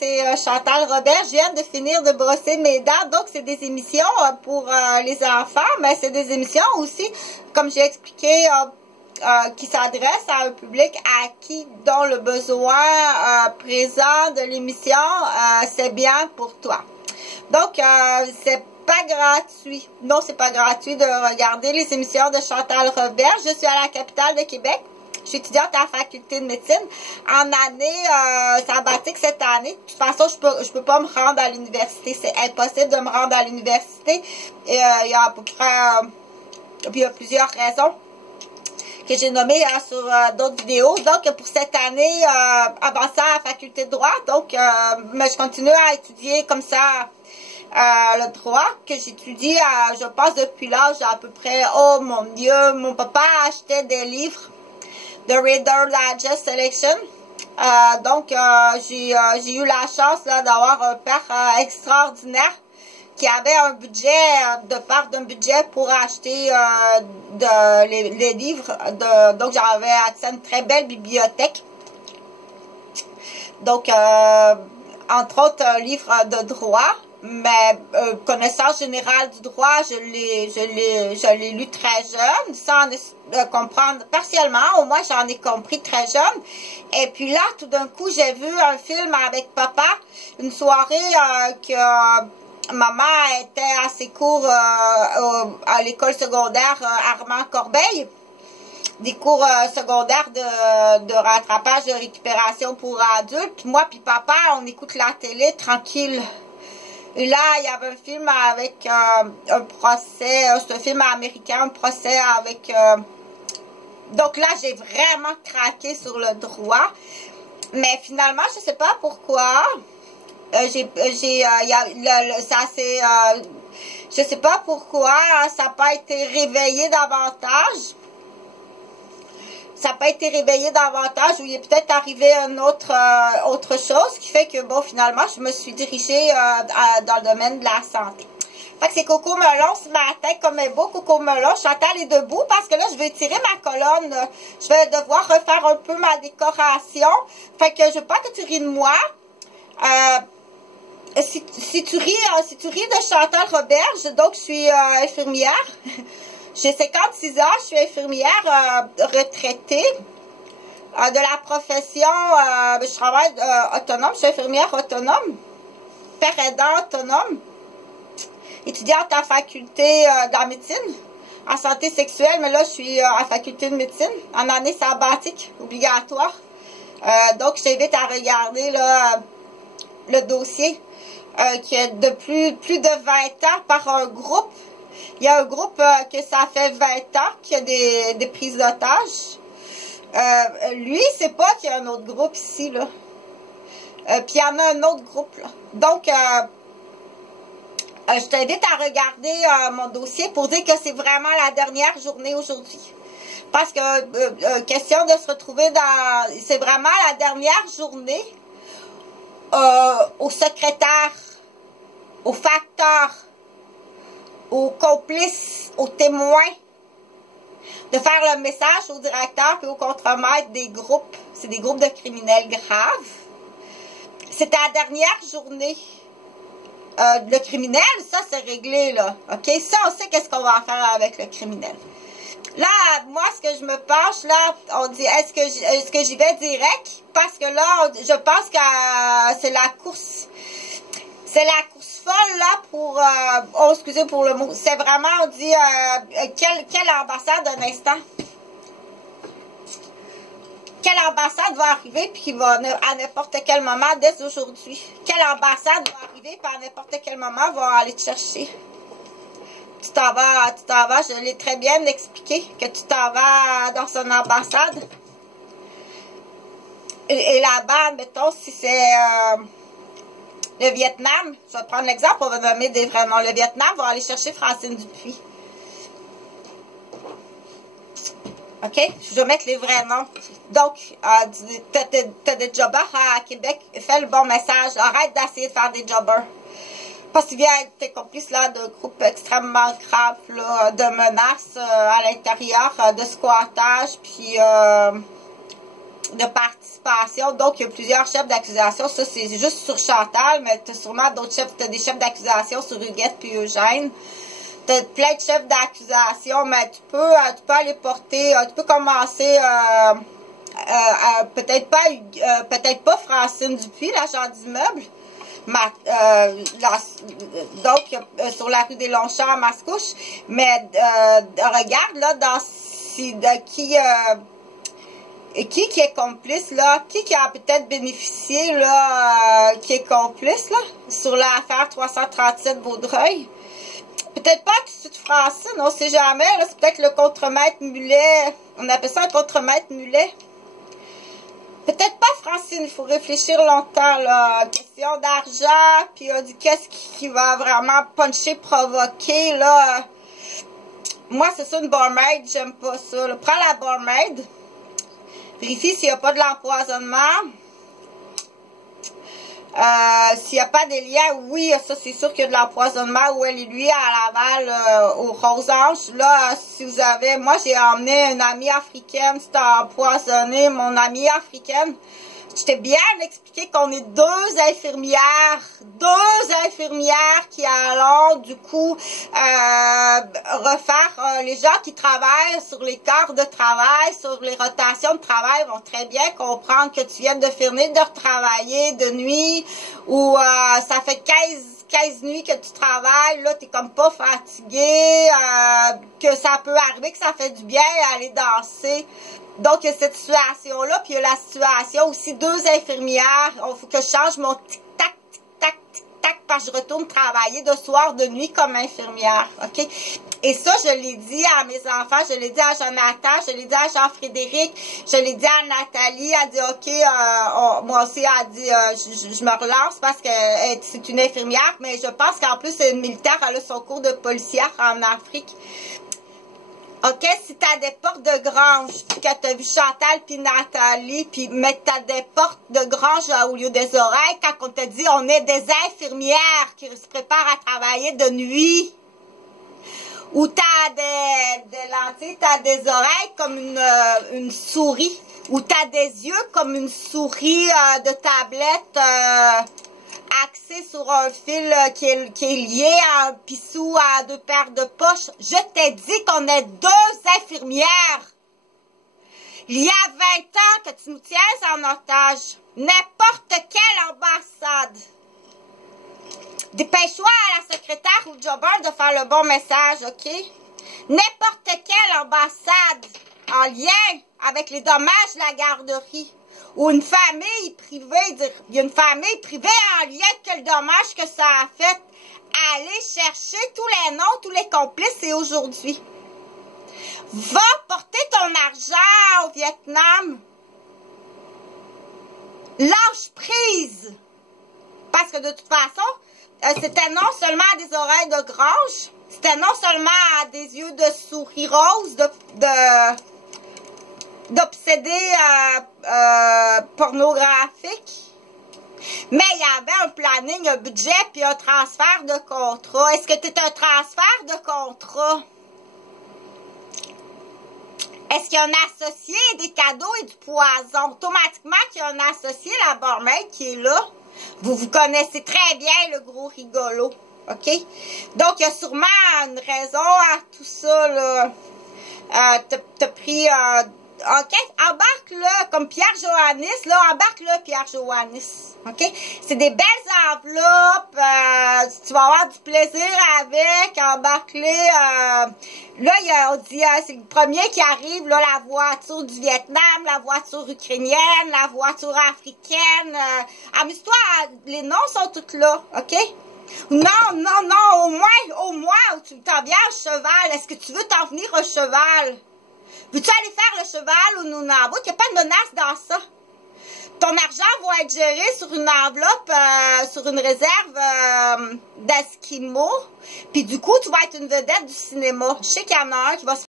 C'est Chantal Robert. Je viens de finir de brosser mes dents. Donc, c'est des émissions pour les enfants, mais c'est des émissions aussi, comme j'ai expliqué, qui s'adressent à un public dont le besoin présent de l'émission, c'est bien pour toi. Donc, c'est pas gratuit. Non, c'est pas gratuit de regarder les émissions de Chantal Robert. Je suis à la capitale de Québec. Je suis étudiante à la faculté de médecine. En année sabbatique cette année. De toute façon, je peux pas me rendre à l'université. C'est impossible de me rendre à l'université. Et il y a à peu près il y a plusieurs raisons que j'ai nommées sur d'autres vidéos. Donc, pour cette année, avancée à la faculté de droit. Donc, mais je continue à étudier comme ça le droit que j'étudie, je pense, depuis l'âge à peu près, oh mon Dieu, mon papa achetait des livres de Reader Digest Selection. Donc, j'ai eu la chance d'avoir un père extraordinaire qui avait un budget, de part d'un budget pour acheter les livres. Donc, j'avais accès à une très belle bibliothèque. Donc, entre autres, livres de droit. Mais connaissance générale du droit, je l'ai lu très jeune, sans comprendre partiellement, au moins j'en ai compris très jeune. Et puis là, tout d'un coup, j'ai vu un film avec papa, une soirée que maman était à ses cours à l'école secondaire Armand Corbeil, des cours secondaires de rattrapage, de récupération pour adultes. Puis moi puis papa, on écoute la télé tranquille. Et là, il y avait un film avec un procès, c'est un film américain, un procès avec... donc là, j'ai vraiment craqué sur le droit. Mais finalement, je sais pas pourquoi. Je sais pas pourquoi ça n'a pas été réveillé davantage. Ça n'a pas été réveillé davantage, ou il est peut-être arrivé une autre chose qui fait que, bon, finalement, je me suis dirigée dans le domaine de la santé. Fait que c'est Coco Melon ce matin, comme est beau Coco Melon. Chantal est debout parce que là, je vais étirer ma colonne. Je vais devoir refaire un peu ma décoration. Fait que je veux pas que tu ris de moi. Si tu ris de Chantal Robert, donc je suis infirmière. J'ai 56 ans, je suis infirmière retraitée de la profession, je travaille autonome, je suis infirmière autonome, père aidant autonome, étudiante à la faculté de la médecine, en santé sexuelle, mais là je suis à la faculté de médecine, en année sabbatique, obligatoire. Donc je t'invite à regarder là, le dossier qui est de plus de 20 ans par un groupe. Il y a un groupe que ça fait 20 ans qu'il y a des prises d'otages. Lui, c'est pas qu'il y a un autre groupe ici, là. Puis il y en a un autre groupe, là. Donc, je t'invite à regarder mon dossier pour dire que c'est vraiment la dernière journée aujourd'hui. Parce que, question de se retrouver dans... C'est vraiment la dernière journée au secrétaire, au facteur, aux complices, aux témoins, de faire le message au directeur et au contremaître des groupes. C'est des groupes de criminels graves. C'était la dernière journée. Le criminel, ça c'est réglé, là. OK? Ça, on sait qu'est-ce qu'on va faire avec le criminel. Là, moi, ce que je me penche, là, on dit, est-ce que j'y vais direct? Parce que là, je pense que c'est la course. C'est la course folle, là, pour... oh, excusez pour le mot. C'est vraiment, on dit, quelle ambassade d'un instant? Quelle ambassade va arriver, puis qui va, à n'importe quel moment, dès aujourd'hui? Quelle ambassade va arriver, puis à n'importe quel moment, va aller te chercher? Tu t'en vas, je l'ai très bien expliqué, que tu t'en vas dans son ambassade. Et là-bas, mettons, si c'est... le Vietnam, je vais prendre l'exemple, on va nommer des vrais noms. Le Vietnam va aller chercher Francine Dupuis. OK? Je vais mettre les vrais noms. Donc, t'as des jobbers à Québec, fais le bon message. Arrête d'essayer de faire des jobbers. Parce que tu viens être tes complices là, de groupes extrêmement graves, là, de menaces à l'intérieur, de squattage, puis de participation. Donc, il y a plusieurs chefs d'accusation. Ça, c'est juste sur Chantal, mais tu as sûrement d'autres chefs. Tu as des chefs d'accusation sur Huguette puis Eugène. Tu as plein de chefs d'accusation, mais tu peux aller porter, tu peux commencer, peut-être pas Francine Dupuis, l'agent d'immeuble, donc sur la rue des Longchamps à Mascouche, mais regarde là dans qui est complice là, qui a peut-être bénéficié là, qui est complice là sur l'affaire 337 Vaudreuil. Peut-être pas tout de suite Francine, on sait jamais, là, c'est peut-être le contremaître Mulet, on appelle ça un contremaître Mulet. Peut-être pas Francine, il faut réfléchir longtemps, là. Question d'argent, puis qu'est-ce qui va vraiment puncher, provoquer, là. Moi, c'est ça, une barmaid, j'aime pas ça, là. Prends la barmaid, vérifie s'il n'y a pas de l'empoisonnement. S'il n'y a pas des liens, oui, ça c'est sûr qu'il y a de l'empoisonnement où elle et lui à Laval, au Rosange. Là, si vous avez, moi j'ai emmené une amie africaine, c'était empoisonné, mon amie africaine. Je t'ai bien expliqué qu'on est deux infirmières qui allons du coup refaire, les gens qui travaillent sur les corps de travail, sur les rotations de travail vont très bien comprendre que tu viens de finir de retravailler de nuit ou ça fait 15 nuits que tu travailles, là, t'es comme pas fatigué, que ça peut arriver que ça fait du bien aller danser. Donc, il y a cette situation-là, puis il y a la situation aussi, deux infirmières, il faut que je change mon tic-tac, tic-tac, tic-tac, parce que je retourne travailler de soir, de nuit comme infirmière, OK? Et ça, je l'ai dit à mes enfants, je l'ai dit à Jonathan, je l'ai dit à Jean-Frédéric, je l'ai dit à Nathalie, elle dit, OK, moi aussi, elle dit, je me relance parce que c'est une infirmière, mais je pense qu'en plus, c'est une militaire, elle a son cours de policière en Afrique. OK, si t'as des portes de grange, puis que t'as vu Chantal puis Nathalie, puis mais t'as des portes de grange au lieu des oreilles, quand on te dit on est des infirmières qui se préparent à travailler de nuit, ou t'as des lentilles, t'as des oreilles comme une souris, ou t'as des yeux comme une souris de tablette axé sur un fil qui est lié à un pissou à deux paires de poches. Je t'ai dit qu'on est deux infirmières. Il y a 20 ans que tu nous tiens en otage. N'importe quelle ambassade. Dépêche-toi à la secrétaire ou jobber de faire le bon message, OK? N'importe quelle ambassade en lien avec les dommages de la garderie. Ou une famille privée, il y a une famille privée en lien avec le dommage que ça a fait. Allez chercher tous les noms, tous les complices, et aujourd'hui. Va porter ton argent au Vietnam. Lâche prise. Parce que de toute façon, c'était non seulement à des oreilles de grange, c'était non seulement à des yeux de souris roses, d'obsédés pornographiques. Mais il y avait un planning, un budget, puis un transfert de contrat. Est-ce que tu es un transfert de contrat? Est-ce qu'il y a un associé, des cadeaux et du poison? Automatiquement qu'il y a un associé, la barmaid qui est là. Vous connaissez très bien le gros rigolo. OK? Donc, il y a sûrement une raison à tout ça, là. T'as pris... OK? Embarque-le, comme Pierre Johannis, là, embarque-le, Pierre Johannis. OK? C'est des belles enveloppes, tu vas avoir du plaisir avec, embarque-les. Là, on dit, c'est le premier qui arrive, là, la voiture du Vietnam, la voiture ukrainienne, la voiture africaine. Amuse-toi, les noms sont tous là, OK? Non, au moins, tu t'en viens au cheval. Est-ce que tu veux t'en venir au cheval? Veux-tu aller faire le cheval au Nunavut? Il n'y a pas de menace dans ça. Ton argent va être géré sur une enveloppe, sur une réserve d'Eskimo. Puis du coup, tu vas être une vedette du cinéma. Je sais qu'il y en a un qui va se